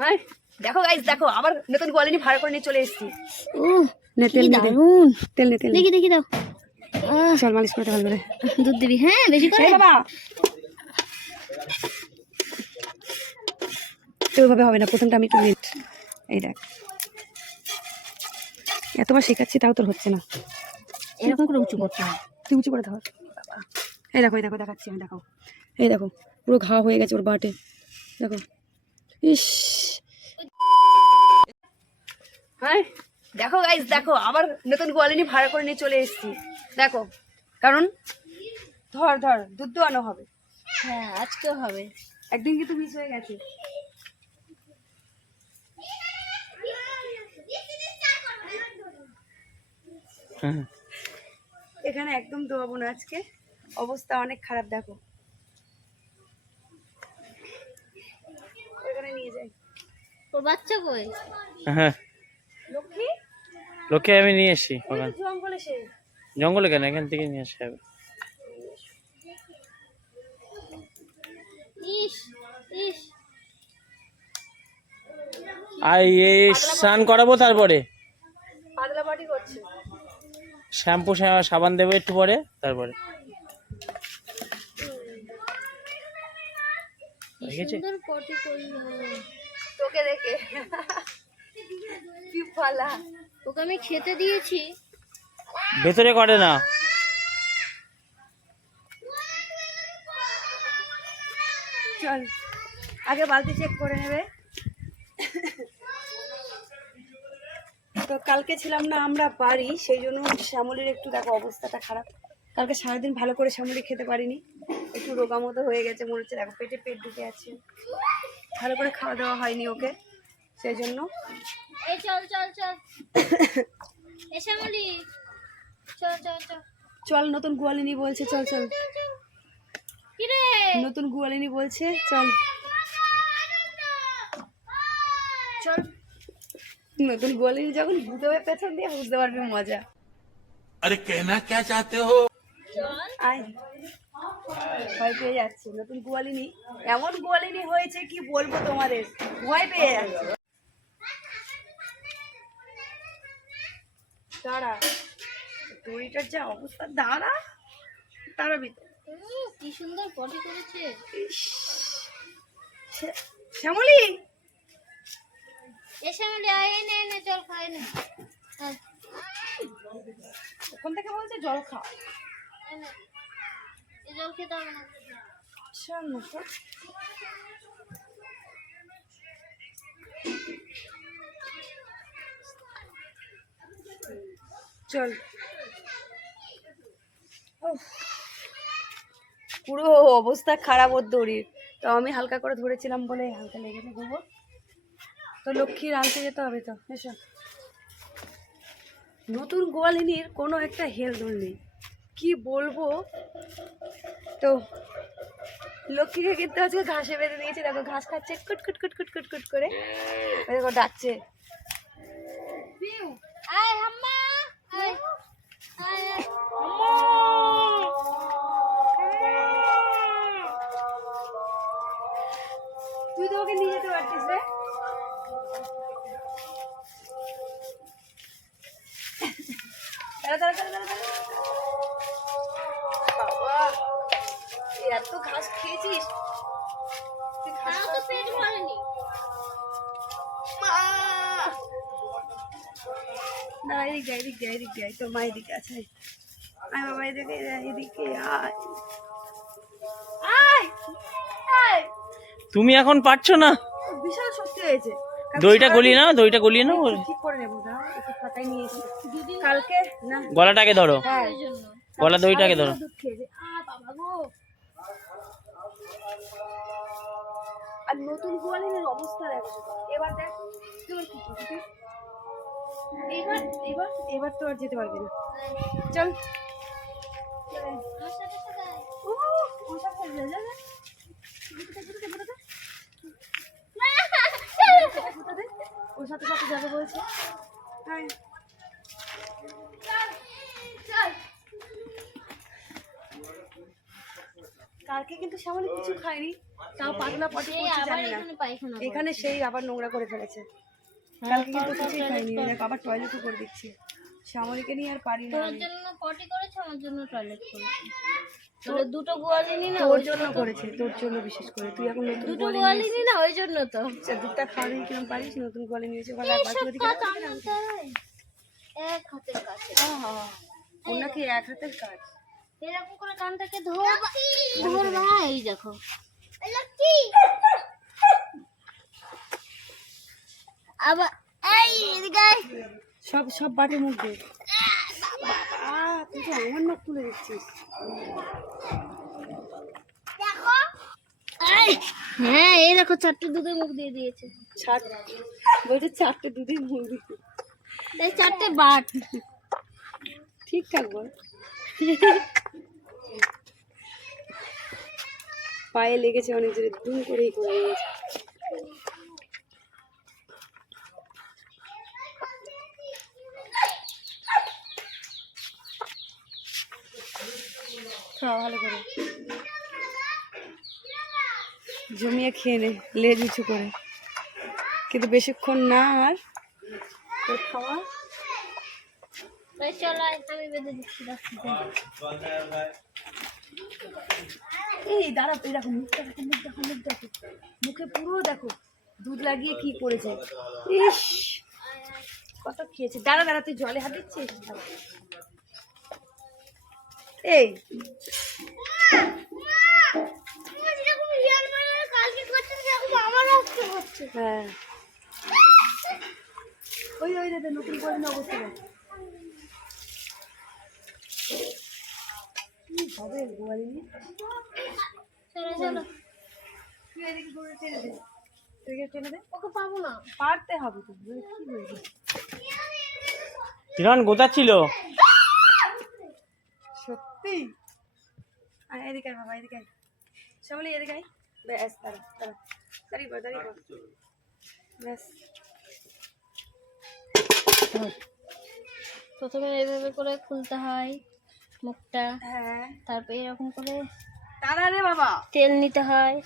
হ্যাঁ দেখো গাইস দেখো আবার নতুন কোয়ালিটি ভাড়া করে নিয়ে চলে এসেছি। কি দারুণ তেল নে তেল দেখি দেখি দাও। আহ, চল মালিশ করতে ভালো করে। দুধ দিবি। হ্যাঁ বেশি করে। বাবা। তো ওইভাবে হবে না প্রথমটা আমি একটু মিনিট এই দেখ। এতবার শেখাচ্ছি তাও তোর হচ্ছে না। এরকম করে উঁচু করতে হয়। তুই উঁচু করে ধর। এই দেখো এই দেখো দেখাচ্ছি আমি দেখো। এই দেখো পুরো ঘা হয়ে গেছে ওর বাটে। দেখো। ইস। হ্যাঁ? দেখো গাইস দেখো আবার নতুন কোয়ালিটি ভাড়া করে নিয়ে চলে এসেছি। দেখো কারণ ধর ধর দুধ দোয়ানো হবে। হ্যাঁ আজকেও হবে। একদিন কিন্তু মিস হয়ে গেছে। এখানে একদম দোয়াবো না আজকে। অবস্থা অনেক খারাপ দেখো। এখানে নিয়ে যাই। ও বাচ্চা কই? হ্যাঁ। লক্ষ্মী? লোকে আমি নিয়ে এসছি ওখান। জঙ্গলে কেন? এখান থেকে নিয়ে আসা হবে আর এই স্নান করাবো তারপরে। শ্যাম্পু সাবান দেবো একটু পরে তারপরে। তোকে দেখে। কি পালা ওকে আমি খেতে দিয়েছি। ভেতরে করে না। চল আগে বালতি চেক করে নেবে। তো কালকে ছিলাম না আমরা বাড়ি সেই জন্য শ্যামলির একটু দেখো অবস্থাটা খারাপ। কালকে সারাদিন ভালো করে শ্যামলি খেতে পারিনি। একটু রোগা মতো হয়ে গেছে মনে হচ্ছে দেখো পেটে পেট ঢুকে আছে। ভালো করে খাওয়া দাওয়া হয়নি ওকে। সেই জন্য চল নতুন গোয়ালিনী বলছে চল চল। নতুন গোয়ালিনী বলছে চল। চল। নতুন গোয়ালিনী যখন ভূত পারবে পেছন দিয়ে বুঝতে পারবে মজা। আরে কেনা কে চাতে হো? আয়। ভয় পেয়ে যাচ্ছে। নতুন গোয়ালিনী এমন গোয়ালিনী হয়েছে কি বলব তোমাদের? ভয় পেয়ে যাচ্ছে। দাঁড়া। দড়িটার যা অবস্থা দাঁড়া। দাঁড়াবি কি সুন্দর পটি করেছে। শ্যামলী! এসে বলি আয় নে নে চল খাই নে আয়, ওখান থেকে বলছে জল খা। নে। জল খেতে হবে না। চল চল। পুরো অবস্থা খারাপ ওর দড়ির। তো আমি হালকা করে ধরেছিলাম বলে হালকা লেগেছে গোবর। তো লক্ষ্মীর আনতে যেতে হবে তো, এসো। নতুন গোয়ালিনীর কোনো একটা হেলদোল নেই। কি বলব? তো লক্ষ্মীকে কিন্তু আজকে ঘাসে বেঁধে দিয়েছে। দেখো, ঘাস খাচ্ছে কুট কুট কুট কুট কুট কুট করে। দেখো, ডাকছে। তো নিয়ে যেতে পারতিস রে। এত ঘাস খেয়েছিস। পেট ভরেনি। না এদিক যায় এদিক যায় এদিক যায় তোর মা এদিকে আছে। আয় বাবা এদিকে এদিকে আয়। তুমি এখন পারছ না? বিশাল শক্তি হয়েছে। দইটা গলিয়ে নাও দইটা গলিয়ে নাও। একটু ঠিক করে নেব দাঁড়াও, একটু ফাঁকাই নিয়ে এসে। কালকে না গলাটাকে ধরো। হ্যাঁ। গলা দইটাকে ধরো। আর নতুন গোয়ালিনের অবস্থা দেখো। এবার দেখ তোর কি করবি এবার এবার এবার তো আর যেতে পারবি না। চল। ওর সাথে যা, যা, যা। বুঝতে দে, বুঝতে দে, বুঝতে দে। ওর সাথে সাথে যাবে বলছে। হ্যাঁ। চল চল কালকে কিন্তু শ্যামলী কিছু খায়নি তাও পাতলা পটি করছে জানি না। এখানে সেই আবার নোংরা করে ফেলেছে। হ্যাঁ, কালকে কিন্তু কর, কিছুই খাইনি আবার টয়লেটও করে দিচ্ছি। শ্যামলীকে নিয়ে আর পারি না। তোর আমি। জন্য পটি করেছে আমার জন্য টয়লেট করেছে। দুটো গোয়ালিনি না তোর জন্য করেছে তোর জন্য বিশেষ করে। তুই এখন নতুন দুটো গোয়ালি গোয়ালিনি না ওই জন্য তো। নিয়েছিস। দুধটা খাওয়া দিয়ে কিরম পারিস? নতুন গোয়ালি নিয়েছে এইসব বাকি কাজ দ্বারাই এক হাতের কাছে ওর নাকি এক হাতের কাজ। এরকম করে কানটাকে ধরবা ধরবা এই দেখো। আবার এই আয়। সব সব বাটে মুখ দে। আহ, তুই তো আমার নাক তুলে দিচ্ছিস এই, হ্যাঁ এই দেখো চারটে দুধে মুখ দিয়ে দিয়েছে। বলছে চারটে দুধের মুখ দিতে এই চারটে বাট। ঠিকঠাক বল। পায়ে লেগেছে অনেক জোরে দুম করেই করে নিয়েছে খাওয়া ভালো করে জমিয়ে খেয়ে নে, লেজ উঁচু করে। কিন্তু বেশিক্ষণ না আর খাওয়া। এই দাঁড়া দেখো, মুখটা মুখ দেখো, মুখ পুরো দেখো, দুধ লাগিয়ে কি করেছে। ইস, কত খেয়েছে। দাঁড়া দাঁড়া, তুই জলে হাত এই। হ্যাঁ। ওই ওই দাদা নতুন করে দেখ কি হবে গোয়ালি নিয়ে? চলো চলো। তুই এদিকে করে টেনে দে। তুই টেনে দে। ওকে পাবো না। পারতে হবে তো কি বলবি? কিরণ গোছাচ্ছিল সত্যি? এদিকে বাবা এদিকে শ্যামলি এদিকে ব্যাস দাঁড়া দাঁড়া দাঁড়িয়ে পড় দাঁড়িয়ে পড়। ব্যাস প্রথমে এইভাবে করে খুলতে হয় মুখটা। হ্যাঁ। তারপর এরকম করে দাঁড়া রে বাবা। তেল নিতে হয়।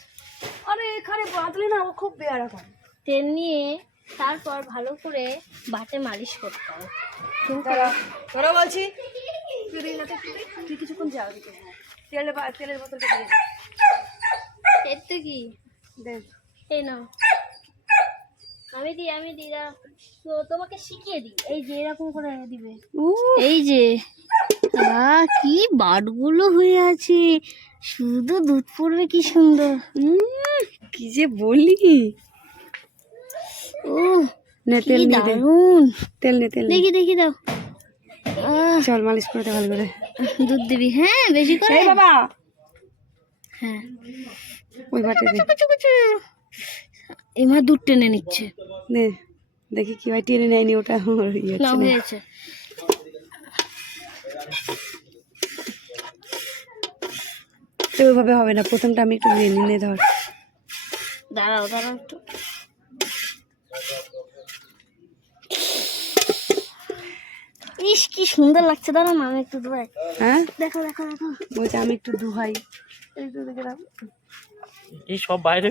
আরে এখানে বাঁধলে না ও খুব বেয়ারা করে। তেল নিয়ে তারপর ভালো করে বাটে মালিশ করতে হয়। দাঁড়া ধরো বলছি। তুই কিছুক্ষণ যাও দিকে তেলের তেলের বোতলটা দিয়ে দে এর তো কি? দে এই নাও। আমি দিই আমি দিই দাঁড়াও। তো তোমাকে শিখিয়ে দিই এই যে এরকম করে দিবে। এই যে। কি বাটগুলো হয়ে আছে। শুধু দুধ পড়বে কি সুন্দর। কি যে বলি ও নে তেল নিয়ে দারুণ তেল নে তেল দেখি দেখি দাও। চল মালিশ করে দে ভালো করে। দুধ দিবি হ্যাঁ বেশি করে। বাবা। হ্যাঁ। ওই বাটে দে কুচু কুচু এমা দুধ টেনে নিচ্ছে। দেখি কি হয় টেনে নেয়নি ওটা। আমার ইয়ে না। হয়েছে তো ওইভাবে হবে না প্রথমটা আমি একটু নিয়ে নিয়ে ধর। দাঁড়াও দাঁড়াও একটু। ইস কি সুন্দর লাগছে দাঁড়া না আমি একটু দোয়াই হ্যাঁ? দেখো দেখো দেখো। বলছে আমি একটু দুহাই এই তো দেখে এই সব বাইরে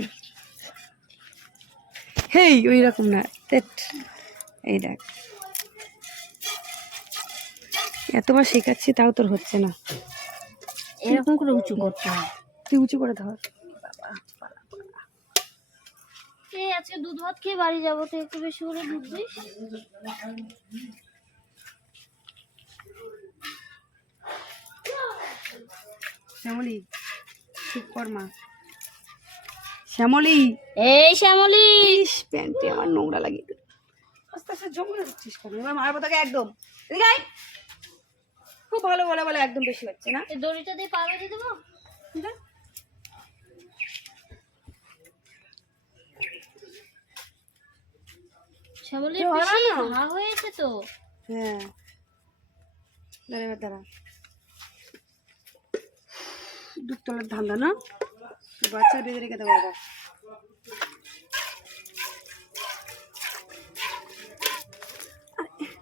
হেই ওই রকম না। এই দেখ। এতবার শেখাচ্ছি তাও তোর হচ্ছে না। এরকম করে উঁচু করতে হয়। তুই উঁচু করে ধর। এই আজকে দুধ ভাত খেয়ে বাড়ি যাব তো একটু বেশি করে দুধ দিস। শ্যামলি ঠিক কর মা। শ্যামলি। এই শ্যামলি। ইস প্যান্টে আমার নোংরা লাগিয়ে দিল। আস্তে আস্তে জমে দিচ্ছিস কেন? এবার মারবো তোকে একদম। এদিকে খুব ভালো বলে বলে একদম বেশি হচ্ছে না। এই দড়িটা দিয়ে পা বেঁধে দেবো? না। ঘা হয়েছে তো। হ্যাঁ। দাঁড়া দাঁড়া। দুধ তোলার ধান্দা না? বাচ্চা বেঁধে রেখে দেবো আবার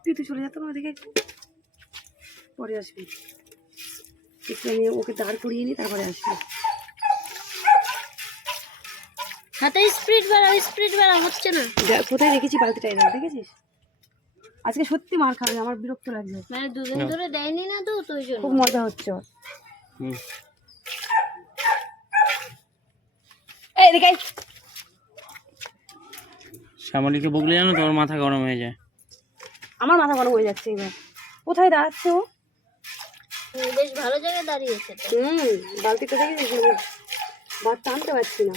তুই তো চলে যেত না ওদিকে পরে আসবি। একটু আমি ওকে দাঁড় করিয়ে নিই তারপরে আসবি। হাতে স্পিড বাড়াও স্পিড বাড়াও হচ্ছে না। কোথায় রেখেছি বালতিটাই দেখ দেখেছিস? আজকে সত্যি মার খাবে আমার বিরক্ত লাগছে। মানে দুদিন ধরে দেয়নি না তো তো ওই জন্য। খুব মজা হচ্ছে ওর। হুম। এই দেখাই শ্যামলীকে বকলে জানো তোমার মাথা গরম হয়ে যায়। আমার মাথা গরম হয়ে যাচ্ছে এবার। কোথায় দাঁড়াচ্ছে? ও বেশ ভালো জায়গায় দাঁড়িয়েছে হুম বালতিটা দেখেছিস ভাত টানতে পারছি না।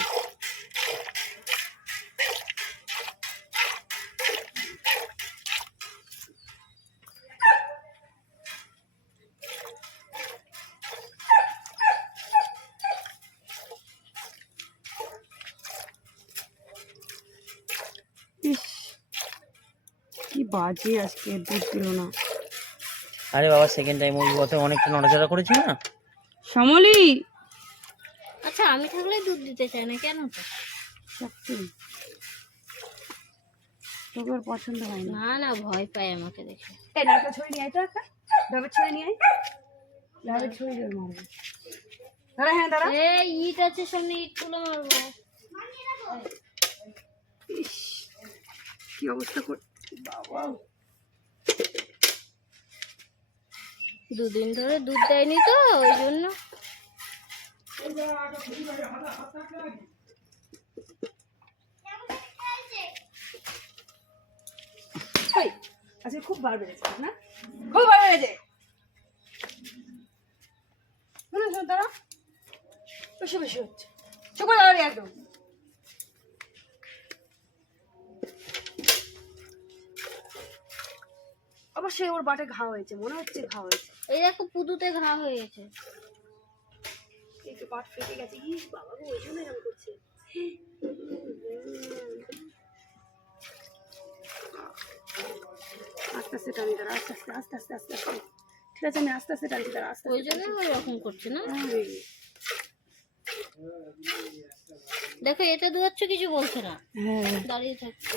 বাজে আজকে দুধ দিল না। আরে বাবা সেকেন্ড টাইম ওই পথে অনেকটা নড়াচড়া করেছিল না? শ্যামলি! আচ্ছা আমি থাকলে দুধ দিতে চাই না কেন? তো সত্যি তোকে ওর পছন্দ হয় না। না না ভয় পায় আমাকে দেখে। এই ছড়ে নিয়ে আয় তো একটা ডাবের ছড়ে নিয়ে আয়। ডাবের ছড়ে জল মারবে। দাঁড়া হ্যাঁ দাঁড়া। এই ইট আছে সামনে ইট তুলে মারবো। ইস, কি অবস্থা কর বাবা দুদিন ধরে দুধ দেয়নি তো, ওই জন্য। আজকে খুব বার বেড়েছে, না? খুব বার বেড়েছে। শোনো শোনো দাঁড়া বেশি বেশি হচ্ছে। করে দাঁড়াবি একদম। সে ওর বাটে ঘা হয়েছে মনে হচ্ছে ঘা হয়েছে। এই দেখো পুদুতে ঘা হয়ে এই ফেটে গেছে ইস বাবা গো ওই জন্য এরকম করছে। আস্তে আস্তে টানি দাঁড়া আস্তে আস্তে আস্তে আস্তে আস্তে আস্তে। ঠিক আছে আমি আস্তে আস্তে টানছি দাঁড়া আস্তে ওই জন্য করছে না? দেখো এটা দুয়াচ্ছ কিছু বলছে না। হ্যাঁ। দাঁড়িয়ে থাকছে।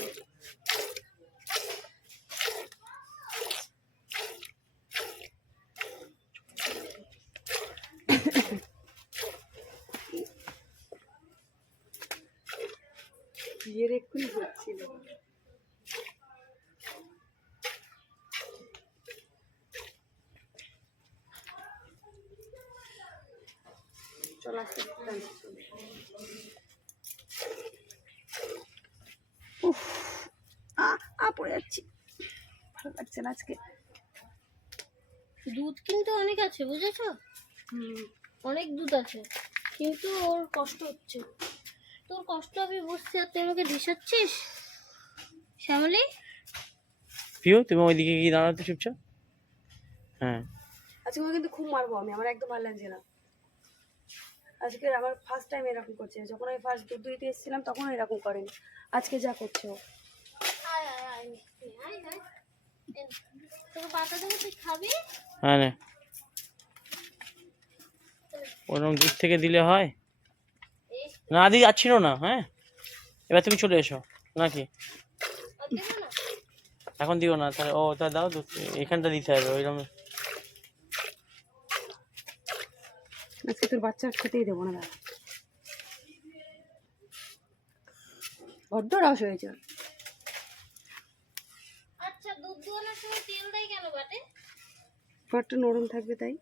বিয়ের এক্ষুনি হচ্ছিল। চল আস্তে। উফ, আ আ পড়ে যাচ্ছি। ভালো লাগছে না আজকে। দুধ কিন্তু অনেক আছে বুঝেছ? অনেক দুধ আছে কিন্তু ওর কষ্ট হচ্ছে। তোর কষ্ট আমি বুঝছি আর তুই আমাকে ঢিসাচ্ছিস শ্যামলি? পিও তুমি ওইদিকে গিয়ে দাঁড়াতে চুপচাপ। হ্যাঁ। আজকে ওকে কিন্তু খুব মারবো আমি আমার একদম ভালো লাগছে না। আজকে আমার ফার্স্ট টাইম এরকম করছে যখন আমি ফার্স্ট দুধ দিতে এসেছিলাম তখন এরকম করেনি। আজকে যা করছে। ও হ্যাঁ ওরকম দিক থেকে দিলে হয়? না দি যাচ্ছিল না হ্যাঁ? এবার তুমি চলে এসো নাকি? এখন দিও না তাহলে ও তা দাও এখানটা দিতে হবে ওইরকম। আজকে তোর বাচ্চা খেতেই দেবো না দাদা বড্ড রস হয়েছে। আচ্ছা দুধ দোয়ানোর সময় তেল দেয় কেন বাটে? বড্ড নরম থাকবে তাই।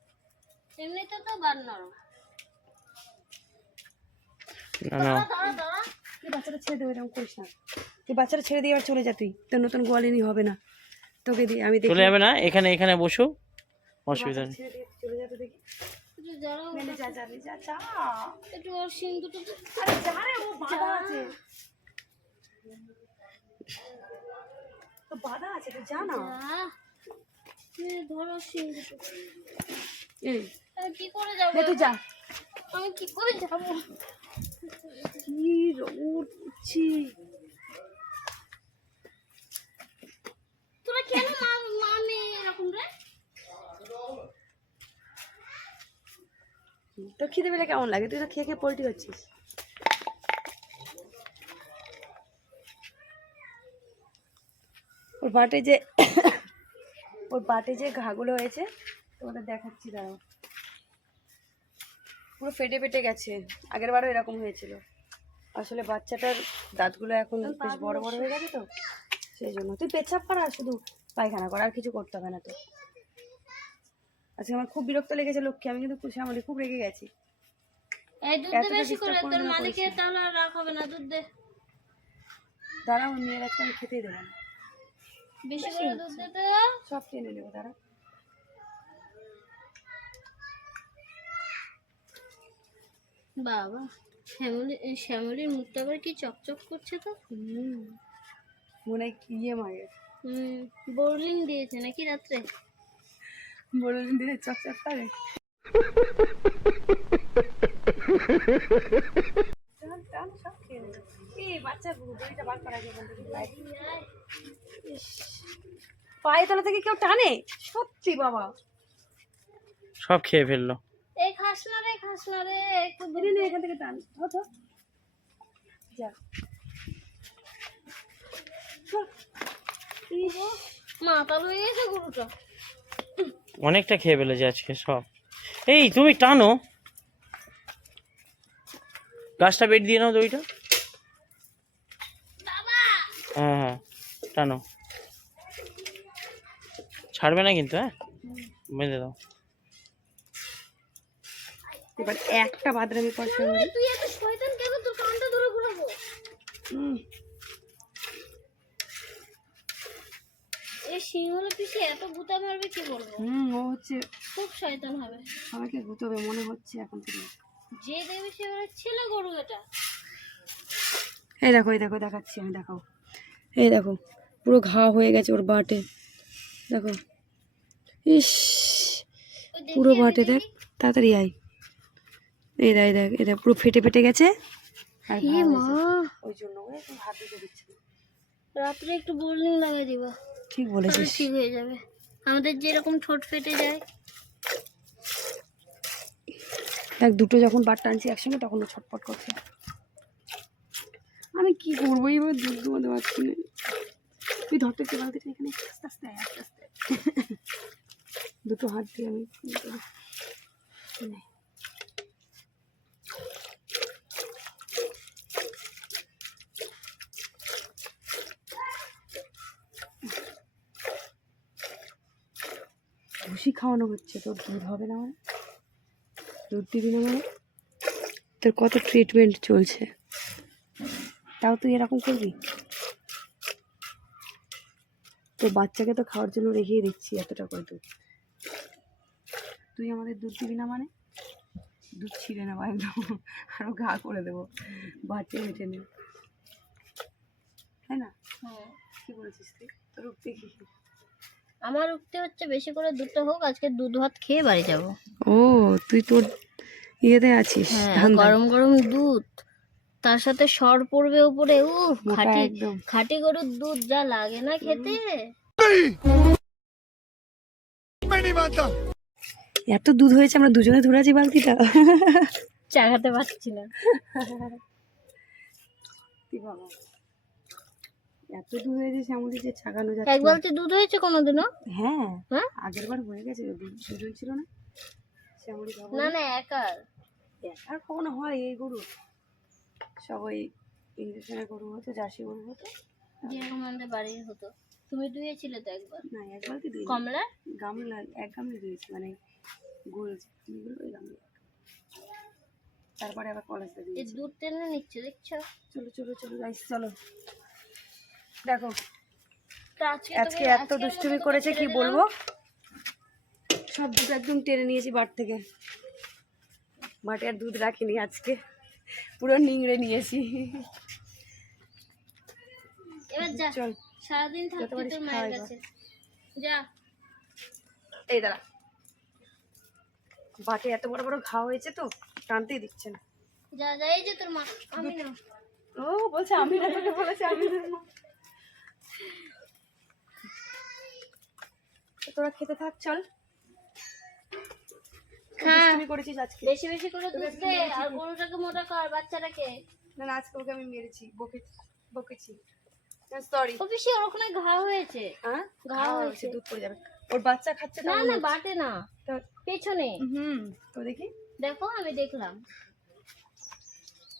এমনিতে তো বার নরম। না না। দাঁড়া দাঁড়া তুই বাচ্চাটা ছেড়ে দেবো এরকম করিস না। তুই বাচ্চাটা ছেড়ে দিয়ে এবার চলে যা তুই। তোর নতুন গোয়ালিনি হবে না। তোকে দিয়ে আমি চলে যাবে না? এখানে এখানে বসো। অসুবিধা নেই। চলে যা তো দেখি। বাধা আছে। তুই ধরো কি করে যাব তুই যা। আমি কি করে যাব? কি রোদ উঠছি তোরা কেন মা- মানে এরকম রে? তোর খিদে পেলে কেমন লাগে? তুই তো খেয়ে খেয়ে পোল্ট্রি হচ্ছিস ওর বাটে যে ওর বাটে যে ঘাগুলো হয়েছে তোমাদের দেখাচ্ছি দাঁড়াও। পুরো ফেটে ফেটে গেছে। আগের বারও এরকম হয়েছিল। আসলে বাচ্চাটার দাঁতগুলো এখন বেশ বড় বড় হয়ে গেছে তো? সেই জন্য। তুই পেচ্ছাপ করা শুধু পায়খানা করা আর কিছু করতে হবে না তো আজকে আমার খুব বিরক্ত লেগেছে লক্ষ্মী আমি কিন্তু খুশি আমাদের খুব রেগে গেছি। এই দুধ বেশি করে তোর মালিকের তাহলে আর রাগ হবে না দুধ দে। দাঁড়াও মেয়ের আজকে আমি খেতেই দেবো না। বেশি করে দুধ দে সব টেনে নেব দাঁড়া। বাবা শ্যামলি শ্যামলির মুখটা আবার কি চকচক করছে তো? হুম মনে হয় কি ইয়ে মায়ের। হুম বোরলিং দিয়েছে নাকি রাত্রে? বললেন দিয়ে চকচক করে? পায়ে তলা থেকে কেউ টানে? সত্যি বাবা। সব খেয়ে ফেলল। এই খাস না রে খাস না রে একটু দুধ নে, এখান থেকে টান। হতো যা। মাতাল হয়ে গেছে গরুটা। অনেকটা খেয়ে ফেলেছে আজকে সব। এই তুমি টানো। গাছটা বেড দিয়ে নাও দইটা হ্যাঁ হ্যাঁ টানো। ছাড়বে না কিন্তু হ্যাঁ? বেঁধে দাও। এবার একটা বাদরামি পয়সা নেই তুই এত শয়তান কেন তোর কানটা ধরে ঘুরাবো? এই সিংহলে এত গুতা মারবে কি বলব? হুম ও হচ্ছে খুব শয়তান হবে। গুতবে মনে হচ্ছে এখন থেকে। যে দেবে সে ছেলে গরু এটা। এই দেখো এই দেখো দেখাচ্ছি আমি দেখাও। এই দেখো পুরো ঘা হয়ে গেছে ওর বাটে। দেখো। ইস পুরো বাটে দেখ তাড়াতাড়ি আয়। এই দেখ দেখ দেখ পুরো ফেটে ফেটে গেছে। ওই জন্য ও এখন হাত দিতে দিচ্ছে। রাত্রে একটু বোরলিং লাগিয়ে দিবা। ঠিক তাহলে বলেছিস ঠিক হয়ে যাবে। আমাদের যেরকম ঠোঁট ফেটে যায়। দেখ দুটো যখন বাট টানছি একসঙ্গে তখন ও ছটপট করছে। আমি কি করব? এইভাবে দুধ দোয়াতে পারছি না। তুই ধরতে একটু এখানে আস্তে আস্তে আস্তে আস্তে। দুটো হাত দিয়ে আমি ভুসি খাওয়ানো হচ্ছে তোর দুধ হবে না মানে। দুধ দিবি না মানে? তোর কত ট্রিটমেন্ট চলছে? তাও তুই এরকম করবি? তো বাচ্চাকে তো খাওয়ার জন্য রেখেই দিচ্ছি এতটা করে দুধ। তুই আমাদের দুধ দিবি না মানে? দুধ ছিঁড়ে নেব একদম আরও ঘা করে দেবো বাচ্চা মেটে নে তাই না? হ্যাঁ। কি বলছিস তুই? উঠতে কি? আমার উঠতে হচ্ছে বেশি করে দুধটা হোক আজকে দুধ ভাত খেয়ে বাড়ি যাব। ও তুই তোর ইয়েতে আছিস হ্যাঁ গরম গরম দুধ। তার সাথে সর পড়বে উপরে উ খাঁটি খাঁটি গরুর দুধ যা লাগে না খেতে। এত দুধ হয়েছে আমরা দুজনে ধরেছি বালতিটা। চাগাতে পারছি না। এত দুধ হয়েছে শ্যামলি যে ছাগানো যাচ্ছে। না। বালতি দুধ হয়েছে কোনোদিনও? হ্যাঁ। হ্যাঁ? আগের বার হয়ে গেছে দুজন ছিল না? শ্যামলি না না একার। আর কখনো হয় এই গরু? সবাই ইঞ্জেকশনের গরু হতো জার্সি গরু হতো। যেরকম আমাদের বাড়ির হতো। তুমি দুয়েছিলে তো একবার? না এক বালতি দুই কমলা গামলা এক গামলি দিয়েছি মানে গোল ওই গামলা। তারপরে আবার কলেজটা দিয়েছি দুধ টেনে নিচ্ছে দেখছ? চলো চলো চলো গাইস চলো। দেখো আজকে এত দুষ্টুমি করেছে কি বলব? সব দুধ একদম টেনে নিয়েছি বার থেকে। বাটে আর দুধ রাখিনি আজকে। পুরো নিংড়ে নিয়েছি। চল সারাদিন থাকবি তোর মায়ের কাছে। যা। এই দাঁড়া। বাটে এত বড় বড় ঘা হয়েছে তো টানতেই দিচ্ছে না। যা যা এই যে তোর মা আমি না ও বলছে আমি না তোকে বলেছে আমি না। তোরা খেতে থাক চল। করেছিস আজকে। বেশি বেশি করে দুধ দে আর গরুটাকে মোটা কর বাচ্চাটাকে। না না আজকে ওকে আমি মেরেছি বকে বকেছি। সরি ও বেশি ওখানে ঘা হয়েছে। হ্যাঁ? ঘা ঘা হয়েছে। হয়েছে। দুধ পড়ে যাবে। ওর বাচ্চা খাচ্ছে না না বাটে না। পেছনে। হুম তো দেখি। দেখো আমি দেখলাম।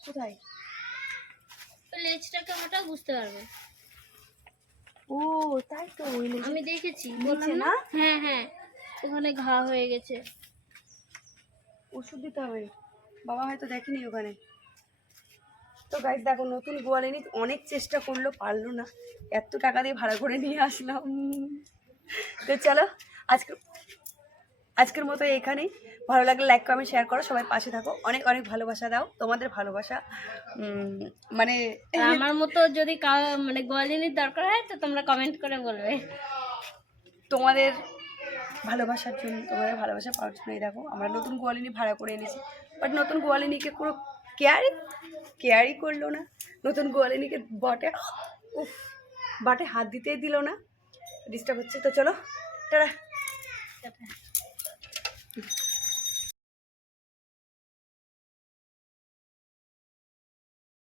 কোথায়? লেজটাকে ওটা বুঝতে পারবে। ও তাই তো ওই আমি দেখেছি বললাম না? না? হ্যাঁ হ্যাঁ ওখানে ঘা হয়ে গেছে। ওষুধ দিতে হবে। বাবা হয়তো দেখেনি ওখানে। তো গাইজ দেখো নতুন গোয়ালিনি অনেক চেষ্টা করল পারল না। এত টাকা দিয়ে ভাড়া করে নিয়ে আসলাম। তো চলো আজকে আজকের মতো এখানেই। ভালো লাগলে লাইক কমেন্ট শেয়ার করো সবাই পাশে থাকো। অনেক অনেক ভালোবাসা দাও তোমাদের ভালোবাসা। মানে আমার মতো যদি মানে গোয়ালিনীর দরকার হয় তো তোমরা কমেন্ট করে বলবে। তোমাদের ভালোবাসার জন্য তোমাদের ভালোবাসা পাওয়ার জন্য এই দেখো আমরা নতুন গোয়ালিনি ভাড়া করে এনেছি। বাট নতুন গোয়ালিনীকে কোনো কেয়ারই কেয়ারই করল না। নতুন গোয়ালিনীকে বটে উফ বাটে হাত দিতেই দিল না। ডিস্টার্ব হচ্ছে তো চলো টাটা। Thank you.